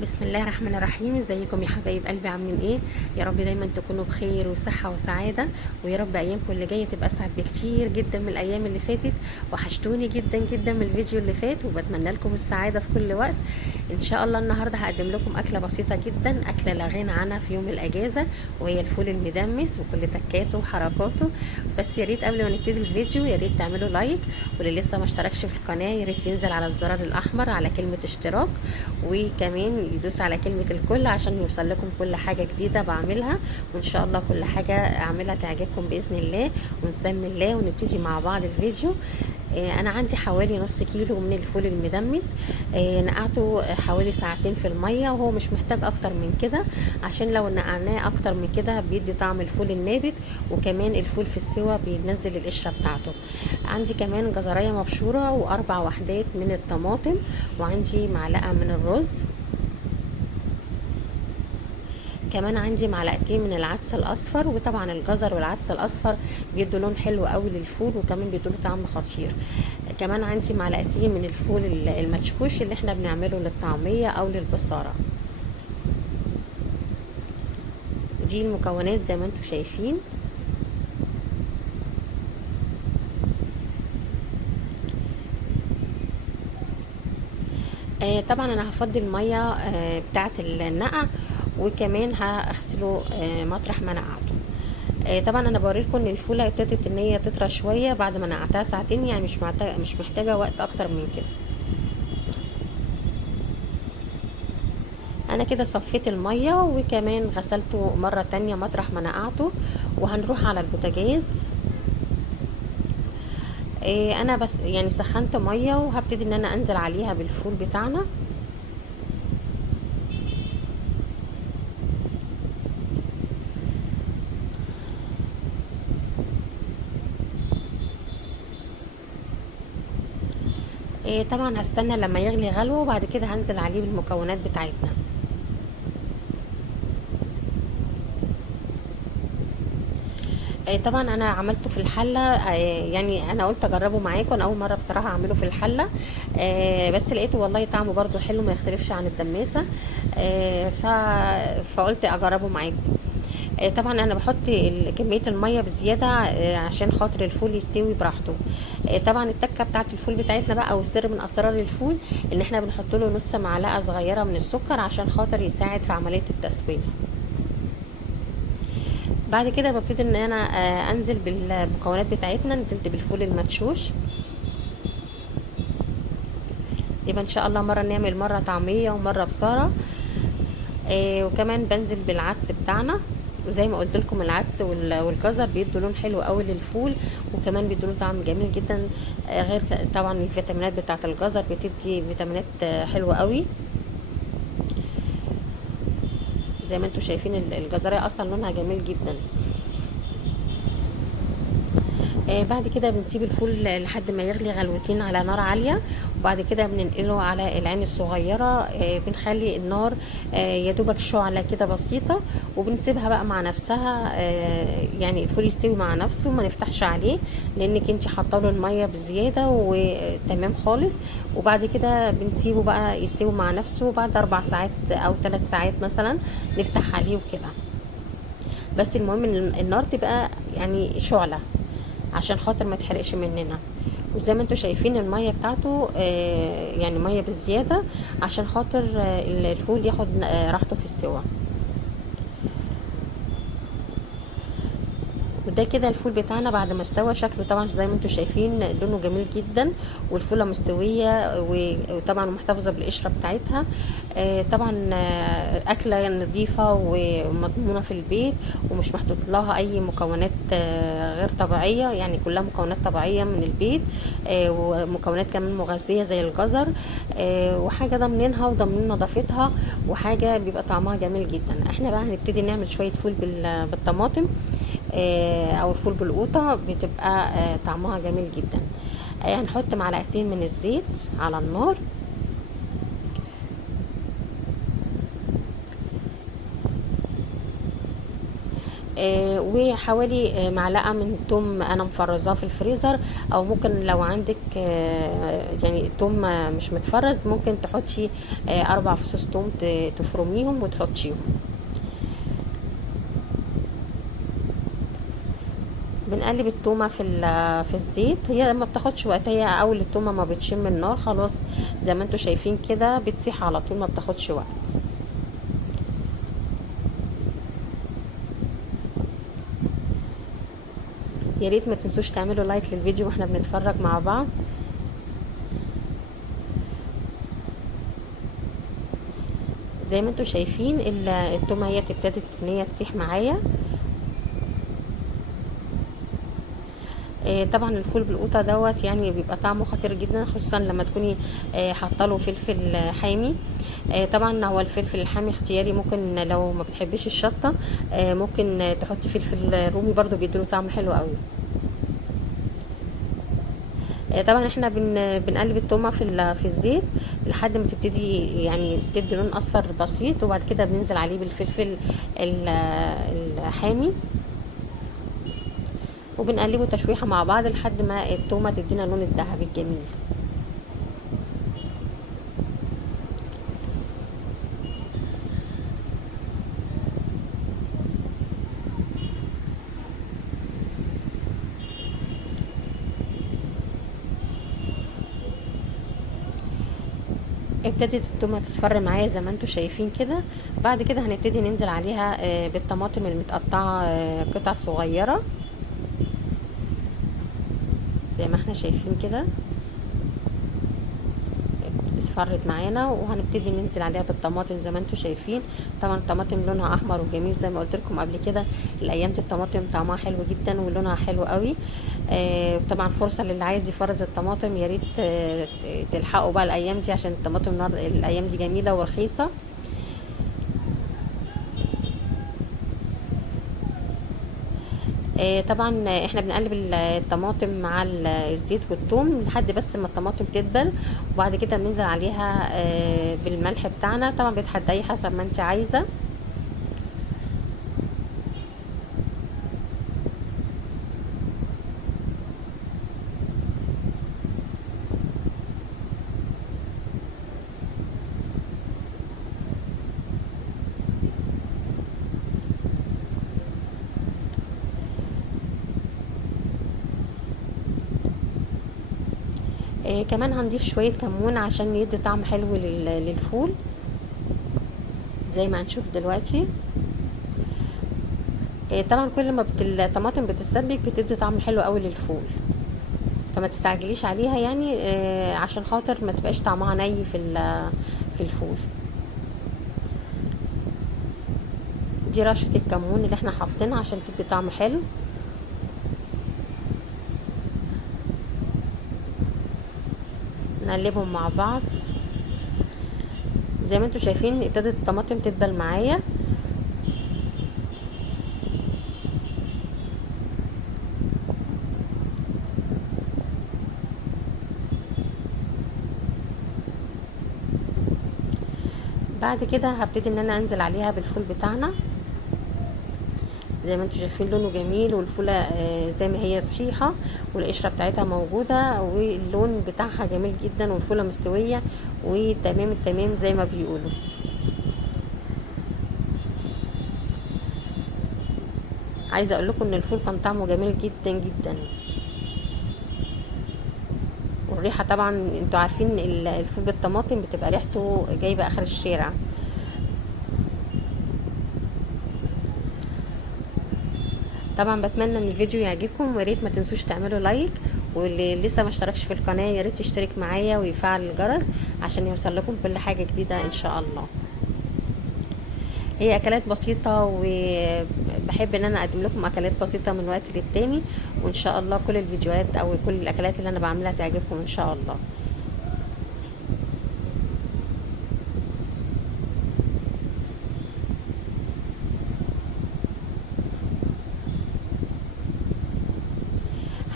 بسم الله الرحمن الرحيم. ازيكم يا حبايب قلبي؟ عاملين ايه؟ يا رب دايما تكونوا بخير وصحه وسعاده، ويا رب ايامكم اللي جايه تبقى اسعد بكتير جدا من الايام اللي فاتت. وحشتوني جدا جدا من الفيديو اللي فات، وبتمنى لكم السعاده في كل وقت. ان شاء الله النهارده هقدم لكم اكله بسيطه جدا، اكله لا غنى عنها في يوم الاجازه، وهي الفول المدمس وكل تكاته وحركاته. بس يا ريت قبل ما نبتدي الفيديو يا ريت تعملوا لايك، واللي لسه ما اشتركش في القناه يا ريت ينزل على الزرار الاحمر على كلمه اشتراك، وكمان يدوس على كلمة الكل عشان يوصل لكم كل حاجة جديدة بعملها. وان شاء الله كل حاجة اعملها تعجبكم بإذن الله. ونسمي الله ونبتدي مع بعض الفيديو. انا عندي حوالي نص كيلو من الفول المدمس. نقعته حوالي ساعتين في المية، وهو مش محتاج اكتر من كده، عشان لو نقعناه اكتر من كده بيدي طعم الفول النابت، وكمان الفول في السوا بينزل القشرة بتاعته. عندي كمان جزرية مبشورة واربع وحدات من الطماطم، وعندي معلقة من الرز. كمان عندي معلقتين من العدس الاصفر، وطبعا الجزر والعدس الاصفر بيدوا لون حلو قوي للفول، وكمان بيدوا له طعم خطير. كمان عندي معلقتين من الفول المدشوش اللي احنا بنعمله للطعميه او للبصاره. دي المكونات زي ما انتم شايفين. طبعا انا هفضي الميه بتاعه النقع، وكمان هغسله مطرح ما نقعته. طبعا انا بوريلكم ان الفوله ابتدت ان هي تطرى شويه بعد ما نقعتها ساعتين، يعني مش محتاجه وقت اكتر من كده. انا كده صفيت الميه، وكمان غسلته مره تانية مطرح ما نقعته. وهنروح على البوتاجاز. انا بس يعني سخنت ميه، وهبتدي ان انا انزل عليها بالفول بتاعنا. طبعا هستنى لما يغلي غلوه، وبعد كده هنزل عليه بالمكونات بتاعتنا. طبعا انا عملته في الحله. يعني انا قلت اجربه معاكم، انا اول مره بصراحه اعمله في الحله. بس لقيته والله طعمه برضو حلو، ما يختلفش عن الدماسه. فقلت اجربه معاكم. طبعا انا بحط كميه الميه بزياده عشان خاطر الفول يستوي براحته. طبعا التكه بتاعه الفول بتاعتنا بقى، او السر من اسرار الفول، ان احنا بنحط له نص معلقه صغيره من السكر عشان خاطر يساعد في عمليه التسويه. بعد كده ببتدي ان انا انزل بالمكونات بتاعتنا. نزلت بالفول المدشوش، يبقى ان شاء الله مره نعمل مره طعميه ومره بصاره. وكمان بنزل بالعدس بتاعنا، وزي ما قلت لكم العدس والجزر بيدوا لون حلو قوي للفول، وكمان بيدوا له طعم جميل جدا. غير طبعا الفيتامينات بتاعه الجزر بتدي فيتامينات حلوه قوي. زي ما انتم شايفين الجزرية اصلا لونها جميل جدا. بعد كده بنسيب الفول لحد ما يغلي غلوتين على نار عالية، وبعد كده بننقله على العين الصغيرة. بنخلي النار يا دوبك شعلة كده بسيطة، وبنسيبها بقى مع نفسها. يعني الفول يستوي مع نفسه، ما نفتحش عليه، لانك انت حاطه له المية بزيادة وتمام خالص. وبعد كده بنسيبه بقى يستوي مع نفسه، بعد 4 ساعات او 3 ساعات مثلا نفتح عليه وكده. بس المهم ان النار تبقى يعني شعلة عشان خاطر ما تحرقش مننا. وزي ما انتم شايفين الميه بتاعته يعني ميه بزياده، عشان خاطر الفول ياخد راحته في السوا. وده كده الفول بتاعنا بعد ما استوى. شكله طبعا زي ما انتم شايفين لونه جميل جدا، والفوله مستويه وطبعا محتفظه بالقشره بتاعتها. طبعا اكله نظيفه ومضمونه في البيت، ومش محطوط لها اي مكونات غير طبيعيه، يعني كلها مكونات طبيعيه من البيت. ومكونات كمان مغذيه زي الجزر. وحاجه ضامنينها وضامنين نظافتها، وحاجه بيبقى طعمها جميل جدا. احنا بقى هنبتدي نعمل شويه فول بالطماطم، او الفول بالقوطه، بتبقى طعمها جميل جدا. هنحط معلقتين من الزيت على النار. وحوالي معلقه من توم انا مفرزاه في الفريزر، او ممكن لو عندك يعني توم مش متفرز ممكن تحطي 4 فصوص توم تفرميهم وتحطيهم. بنقلب التومه في الزيت، هي ما بتاخدش وقت، هي اول التومه ما بتشم النار خلاص زي ما انتم شايفين كده بتسيح على طول، ما بتاخدش وقت. يا ريت ما تنسوش تعملوا لايك للفيديو واحنا بنتفرج مع بعض. زي ما انتم شايفين التومه هي ابتدت ان هي تسيح معايا. طبعا الفول بالقوطه دوت يعني بيبقى طعمه خطير جدا، خصوصا لما تكوني حاطه له فلفل حامي. طبعا هو الفلفل الحامي اختياري، ممكن لو ما بتحبيش الشطه ممكن تحطي فلفل رومي برضو بيديله طعم حلو قوي. طبعا احنا بنقلب التومه في الزيت لحد ما تبتدي يعني تدي لون اصفر بسيط، وبعد كده بننزل عليه بالفلفل الحامي، وبنقلبه تشويحه مع بعض لحد ما التومه تدينا اللون الذهبي الجميل. ابتدت التومه تصفر معايا زي ما انتم شايفين كده. بعد كده هنبتدي ننزل عليها بالطماطم المتقطعه قطع صغيره زي ما احنا شايفين كده اصفرت معانا، وهنبتدي ننزل عليها بالطماطم زي ما انتم شايفين. طبعا الطماطم لونها احمر وجميل زي ما قلت لكم قبل كده، الايام دي الطماطم طعمها حلو جدا ولونها حلو قوي. طبعا فرصه للي عايز يفرز الطماطم، يا ريت تلحقوا بقى الايام دي عشان الطماطم الايام دي جميله ورخيصه. طبعا احنا بنقلب الطماطم مع الزيت والثوم لحد بس ما الطماطم تدبل، وبعد كده بننزل عليها بالملح بتاعنا، طبعا بتحدي حسب ما انت عايزه. كمان هنضيف شويه كمون عشان يدي طعم حلو للفول زي ما هنشوف دلوقتي. طبعا كل ما الطماطم بتتسبك بتدي طعم حلو قوي للفول، فما تستعجليش عليها يعني عشان خاطر ما تبقاش طعمها ني في الفول. دي رشه الكمون اللي احنا حاطينها عشان تدي طعم حلو. نقلبهم مع بعض زي ما انتم شايفين ابتدت الطماطم تدبل معايا. بعد كده هبتدي ان انا انزل عليها بالفول بتاعنا زي ما انتم شايفين لونه جميل، والفوله زي ما هي صحيحه والقشره بتاعتها موجوده واللون بتاعها جميل جدا، والفوله مستويه وتمام التمام زي ما بيقولوا. عايزه اقول لكم ان الفول كان طعمه جميل جدا جدا، والريحه طبعا انتوا عارفين الفول بالطماطم بتبقى ريحته جايبه اخر الشارع. طبعا بتمنى ان الفيديو يعجبكم، ويا ريت ما تنسوش تعملوا لايك، واللي لسه ما اشتركش في القناه يا ريت يشترك معايا ويفعل الجرس عشان يوصل لكم كل حاجه جديده ان شاء الله. هي اكلات بسيطه، وبحب ان انا اقدم لكم اكلات بسيطه من وقت للتاني، وان شاء الله كل الفيديوهات او كل الاكلات اللي انا بعملها تعجبكم ان شاء الله.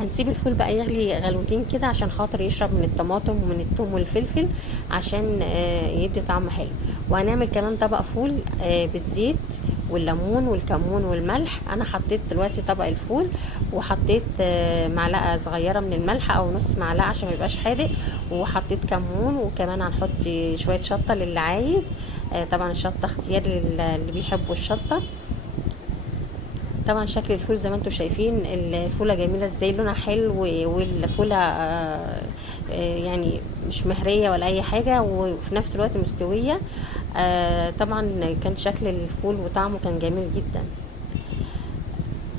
هنسيب الفول بقى يغلي غلوتين كده عشان خاطر يشرب من الطماطم ومن الثوم والفلفل عشان يدي طعم حلو. وهنعمل كمان طبق فول بالزيت والليمون والكمون والملح. انا حطيت دلوقتي طبق الفول، وحطيت معلقه صغيره من الملح او نص معلقه عشان ما يبقاش حادق، وحطيت كمون، وكمان هنحط شويه شطه للي عايز. طبعا الشطه اختيار للي بيحبوا الشطه. طبعا شكل الفول زي ما انتم شايفين، الفوله جميله ازاي، لونها حلو، والفوله يعني مش مهريه ولا اي حاجه، وفي نفس الوقت مستويه. طبعا كان شكل الفول وطعمه كان جميل جدا.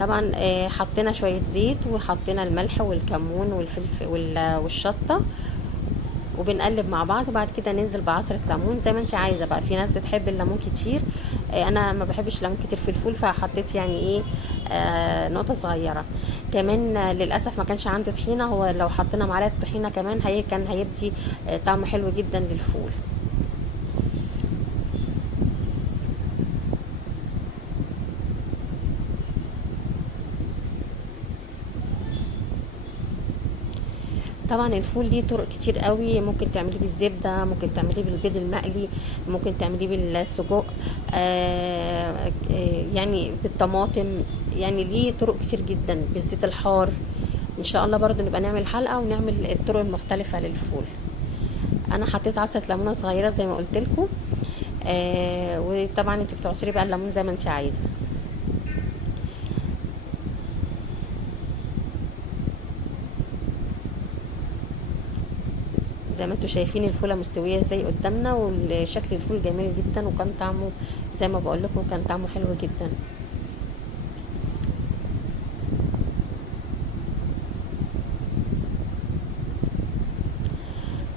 طبعا حطينا شويه زيت، وحطينا الملح والكمون والفلفل والشطه، وبنقلب مع بعض. وبعد كده ننزل بعصرة ليمون زي ما انت عايزة بقى. في ناس بتحب الليمون كتير، انا ما بحبش ليمون كتير في الفول، فحطيت يعني ايه نقطة صغيرة. كمان للأسف ما كانش عندي طحينة، هو لو حطينا معلقة طحينة كمان كان هيدي طعم حلو جدا للفول. طبعا الفول ليه طرق كتير قوي، ممكن تعمليه بالزبده، ممكن تعمليه بالبيض المقلي، ممكن تعمليه بالسجق، يعني بالطماطم. يعني ليه طرق كتير جدا بالزيت الحار. ان شاء الله برضو نبقى نعمل حلقه ونعمل الطرق المختلفه للفول. انا حطيت عصره ليمونه صغيره زي ما قلت لكم. وطبعا انت بتعصري بقى الليمون زي ما انت عايزه. زي ما انتم شايفين الفوله مستويه ازاي قدامنا، والشكل الفول جميل جدا، وكان طعمه زي ما بقول لكم كان طعمه حلو جدا.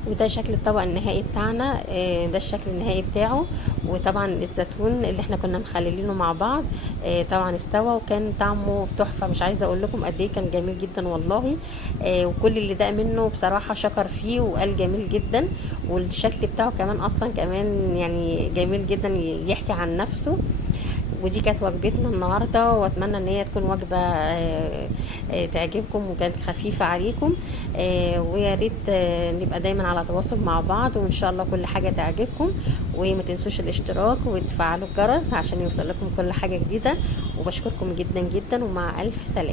وده شكل الطبق النهائي بتاعنا، ده الشكل النهائي بتاعه. وطبعا الزيتون اللي احنا كنا مخللينه مع بعض طبعا استوى، وكان طعمه تحفه، مش عايزه اقول لكم قد ايه كان جميل جدا والله. وكل اللي داق منه بصراحه شكر فيه وقال جميل جدا. والشكل بتاعه كمان اصلا كمان يعني جميل جدا، يحكي عن نفسه. ودي كانت وجبتنا النهارده، واتمنى ان هي تكون وجبه تعجبكم وكانت خفيفه عليكم. ويا ريت نبقى دايما على تواصل مع بعض، وان شاء الله كل حاجه تعجبكم. وما تنسوش الاشتراك وتفعلوا الجرس عشان يوصل لكم كل حاجه جديده. وبشكركم جدا جدا، ومع الف سلامه.